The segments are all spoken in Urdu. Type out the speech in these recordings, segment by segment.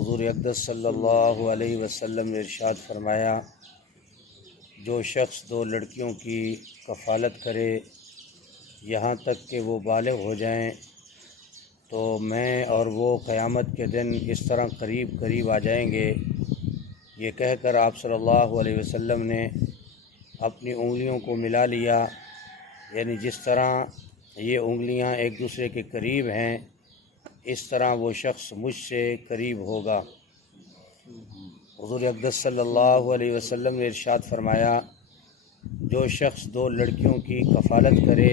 حضور اقدس صلی اللہ علیہ وسلم نے ارشاد فرمایا، جو شخص دو لڑکیوں کی کفالت کرے یہاں تک کہ وہ بالغ ہو جائیں تو میں اور وہ قیامت کے دن اس طرح قریب آ جائیں گے۔ یہ کہہ کر آپ صلی اللہ علیہ وسلم نے اپنی انگلیوں کو ملا لیا، یعنی جس طرح یہ انگلیاں ایک دوسرے کے قریب ہیں اس طرح وہ شخص مجھ سے قریب ہوگا۔ حضور اقدس صلی اللہ علیہ وسلم نے ارشاد فرمایا، جو شخص دو لڑکیوں کی کفالت کرے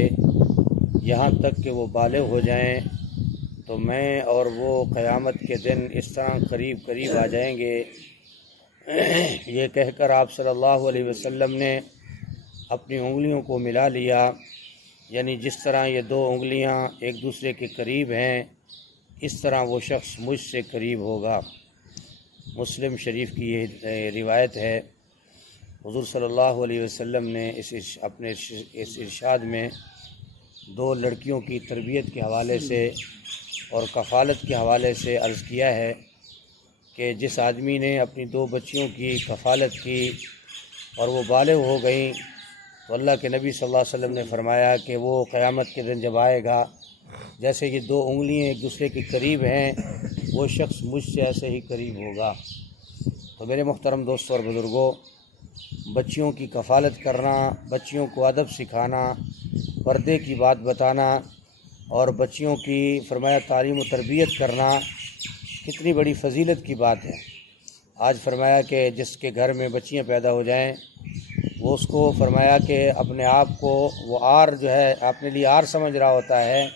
یہاں تک کہ وہ بالغ ہو جائیں تو میں اور وہ قیامت کے دن اس طرح قریب آ جائیں گے۔ یہ کہہ کر آپ صلی اللہ علیہ وسلم نے اپنی انگلیوں کو ملا لیا، یعنی جس طرح یہ دو انگلیاں ایک دوسرے کے قریب ہیں اس طرح وہ شخص مجھ سے قریب ہوگا۔ مسلم شریف کی یہ روایت ہے۔ حضور صلی اللہ علیہ وسلم نے اپنے اس ارشاد میں دو لڑکیوں کی تربیت کے حوالے سے اور کفالت کے حوالے سے عرض کیا ہے کہ جس آدمی نے اپنی دو بچیوں کی کفالت کی اور وہ بالغ ہو گئیں تو اللہ کے نبی صلی اللہ علیہ وسلم نے فرمایا کہ وہ قیامت کے دن جب آئے گا، جیسے یہ دو انگلیاں ایک دوسرے کے قریب ہیں وہ شخص مجھ سے ایسے ہی قریب ہوگا۔ تو میرے محترم دوستوں اور بزرگوں، بچیوں کی کفالت کرنا، بچیوں کو ادب سکھانا، پردے کی بات بتانا اور بچیوں کی فرمایا تعلیم و تربیت کرنا کتنی بڑی فضیلت کی بات ہے۔ آج فرمایا کہ جس کے گھر میں بچیاں پیدا ہو جائیں وہ اس کو فرمایا کہ اپنے آپ کو وہ آر جو ہے اپنے لیے آر سمجھ رہا ہوتا ہے،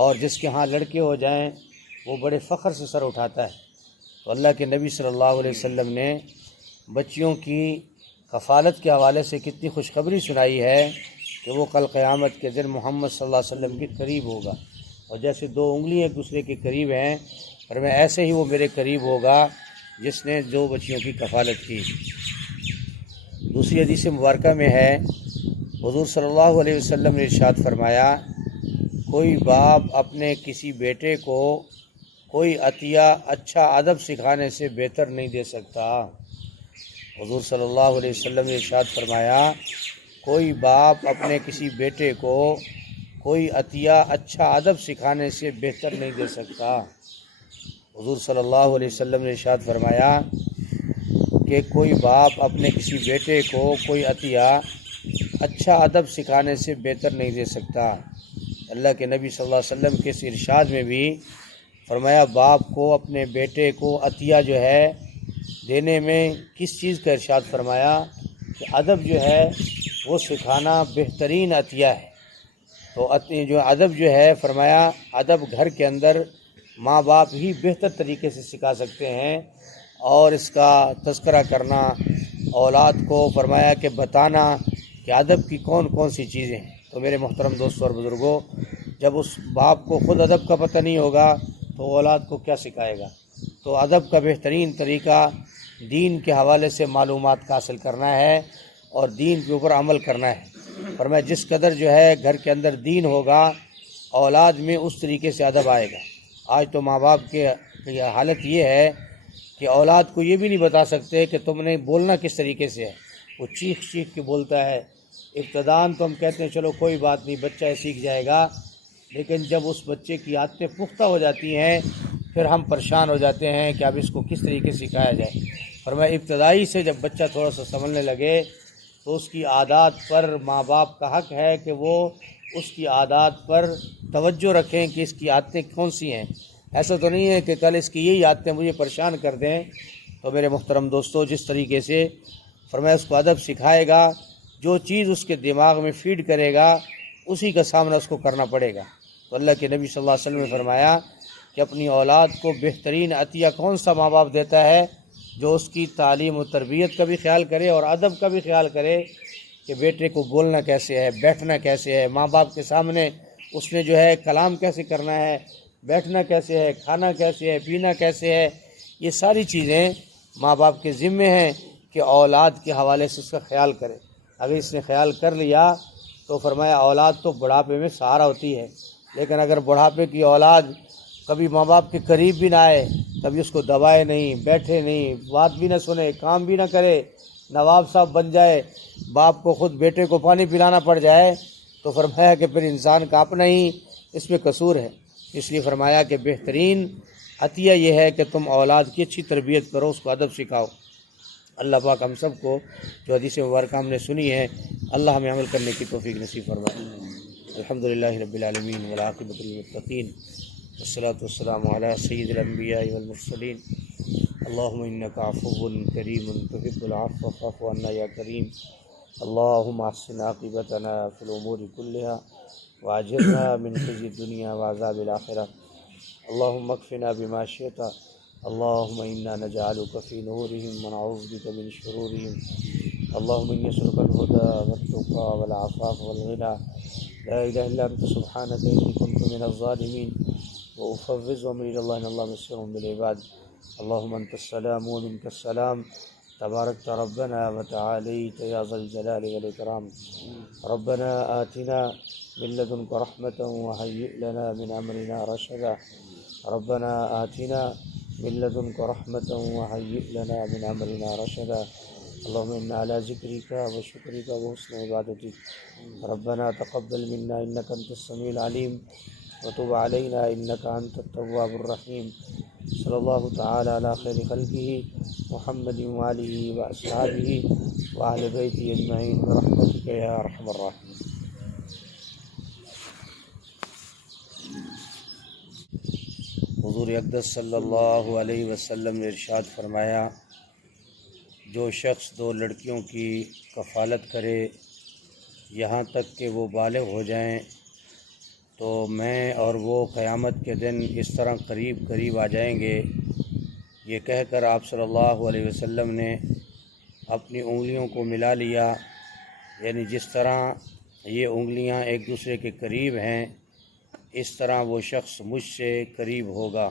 اور جس کے ہاں لڑکے ہو جائیں وہ بڑے فخر سے سر اٹھاتا ہے۔ تو اللہ کے نبی صلی اللہ علیہ وسلم نے بچیوں کی کفالت کے حوالے سے کتنی خوشخبری سنائی ہے کہ وہ کل قیامت کے دن محمد صلی اللہ علیہ وسلم کے قریب ہوگا، اور جیسے دو انگلیاں ایک دوسرے کے قریب ہیں اور میں ایسے ہی وہ میرے قریب ہوگا جس نے دو بچیوں کی کفالت کی۔ دوسری حدیث مبارکہ میں ہے، حضور صلی اللہ علیہ وسلم نے ارشاد فرمایا، کوئی باپ اپنے کسی بیٹے کو کوئی عطیہ اچھا ادب سکھانے سے بہتر نہیں دے سکتا۔ حضور صلی اللہ علیہ وسلم نے ارشاد فرمایا، کوئی باپ اپنے کسی بیٹے کو کوئی عطیہ اچھا ادب سکھانے سے بہتر نہیں دے سکتا۔ حضور صلی اللہ علیہ وسلم نے ارشاد فرمایا کہ کوئی باپ اپنے کسی بیٹے کو کوئی عطیہ اچھا ادب سکھانے سے بہتر نہیں دے سکتا۔ اللہ کے نبی صلی اللہ علیہ وسلم کے اس ارشاد میں بھی فرمایا باپ کو اپنے بیٹے کو عطیہ جو ہے دینے میں کس چیز کا ارشاد فرمایا کہ ادب جو ہے وہ سکھانا بہترین عطیہ ہے۔ تو جو ادب جو ہے فرمایا ادب گھر کے اندر ماں باپ ہی بہتر طریقے سے سکھا سکتے ہیں، اور اس کا تذکرہ کرنا اولاد کو فرمایا کہ بتانا کہ ادب کی کون کون سی چیزیں ہیں۔ تو میرے محترم دوستوں اور بزرگوں، جب اس باپ کو خود ادب کا پتہ نہیں ہوگا تو اولاد کو کیا سکھائے گا؟ تو ادب کا بہترین طریقہ دین کے حوالے سے معلومات کا حاصل کرنا ہے اور دین کے اوپر عمل کرنا ہے۔ فرمایا جس قدر جو ہے گھر کے اندر دین ہوگا اولاد میں اس طریقے سے ادب آئے گا۔ آج تو ماں باپ کی حالت یہ ہے کہ اولاد کو یہ بھی نہیں بتا سکتے کہ تم نے بولنا کس طریقے سے ہے، وہ چیخ کے بولتا ہے۔ ابتداً تو ہم کہتے ہیں چلو کوئی بات نہیں بچہ سیکھ جائے گا، لیکن جب اس بچے کی عادتیں پختہ ہو جاتی ہیں پھر ہم پریشان ہو جاتے ہیں کہ اب اس کو کس طریقے سے سکھایا جائے۔ فرمایا ابتدائی سے جب بچہ تھوڑا سا سنبھلنے لگے تو اس کی عادات پر ماں باپ کا حق ہے کہ وہ اس کی عادات پر توجہ رکھیں کہ اس کی عادتیں کون سی ہیں۔ ایسا تو نہیں ہے کہ کل اس کی یہی عادتیں مجھے پریشان کر دیں۔ تو میرے محترم دوستو، جس طریقے سے فرمایا اس کو ادب سکھائے گا، جو چیز اس کے دماغ میں فیڈ کرے گا اسی کا سامنا اس کو کرنا پڑے گا۔ تو اللہ کے نبی صلی اللہ علیہ وسلم نے فرمایا کہ اپنی اولاد کو بہترین عطیہ کون سا ماں باپ دیتا ہے؟ جو اس کی تعلیم و تربیت کا بھی خیال کرے اور ادب کا بھی خیال کرے کہ بیٹے کو بولنا کیسے ہے، بیٹھنا کیسے ہے، ماں باپ کے سامنے اس نے جو ہے کلام کیسے کرنا ہے، بیٹھنا کیسے ہے، کھانا کیسے ہے، پینا کیسے ہے۔ یہ ساری چیزیں ماں باپ کے ذمے ہیں کہ اولاد کے حوالے سے اس کا خیال کرے۔ اگر اس نے خیال کر لیا تو فرمایا اولاد تو بڑھاپے میں سہارا ہوتی ہے، لیکن اگر بڑھاپے کی اولاد کبھی ماں باپ کے قریب بھی نہ آئے، کبھی اس کو دبائے نہیں، بیٹھے نہیں، بات بھی نہ سنے، کام بھی نہ کرے، نواب صاحب بن جائے، باپ کو خود بیٹے کو پانی پلانا پڑ جائے، تو فرمایا کہ پھر انسان کا اپنا ہی اس میں قصور ہے۔ اس لیے فرمایا کہ بہترین عطیہ یہ ہے کہ تم اولاد کی اچھی تربیت کرو، اس کو ادب سکھاؤ۔ اللہ پاک ہم سب کو جو حدیث مبارکہ ہم نے سنی ہے، اللہ ہمیں عمل کرنے کی توفیق نصیب فرمائے۔ الحمدللہ رب العالمین والعاقبۃ للمتقین والصلاۃ والسلام علی سید الانبیاء والمرسلین۔ اللہم انک عفو کریم تحب العفو فاعف عنا یا کریم۔ اللہم احسن عاقبتنا فی الامور کلہا واجرنا من خزی الدنیا وعذاب الآخرہ۔ اللہم اکفنا بما شئت۔ اللہم انا نجعلک فی نورہم ونعوذ بک من شرورہم۔ اللہم انی اسألک الہدی والتقی والعفاف والغنی۔ لا الہ الا انت سبحانک انی کنت من الظالمین۔ وافوض امری الی اللہ ان اللہ بصیر بالعباد۔ اللہم انت السلام ومنک السلام، تبارکت ربنا وتعالیت یا ذا الجلال والاکرام۔ ربنا آتنا من لدنک رحمة وهیئ لنا من امرنا رشدا۔ ربنا آتنا من لدنک رحمة وهیئ لنا من امرنا رشدا۔ اللهم انا على ذکرک وشکرک وحسن عبادتک۔ ربنا تقبل منا انك انت السميع العليم وتب علينا انك انت التواب الرحيم۔ صلی اللہ تعالی علی خیر خلقہ محمد وآلہ واصحابہ وأہل بیتہ اجمعین برحمتک یا ارحم الراحمین۔ حضور اقدس صلی اللہ علیہ وسلم نے ارشاد فرمایا، جو شخص دو لڑکیوں کی کفالت کرے یہاں تک کہ وہ بالغ ہو جائیں تو میں اور وہ قیامت کے دن اس طرح قریب آ جائیں گے۔ یہ کہہ کر آپ صلی اللہ علیہ وسلم نے اپنی انگلیوں کو ملا لیا، یعنی جس طرح یہ انگلیاں ایک دوسرے کے قریب ہیں اس طرح وہ شخص مجھ سے قریب ہوگا۔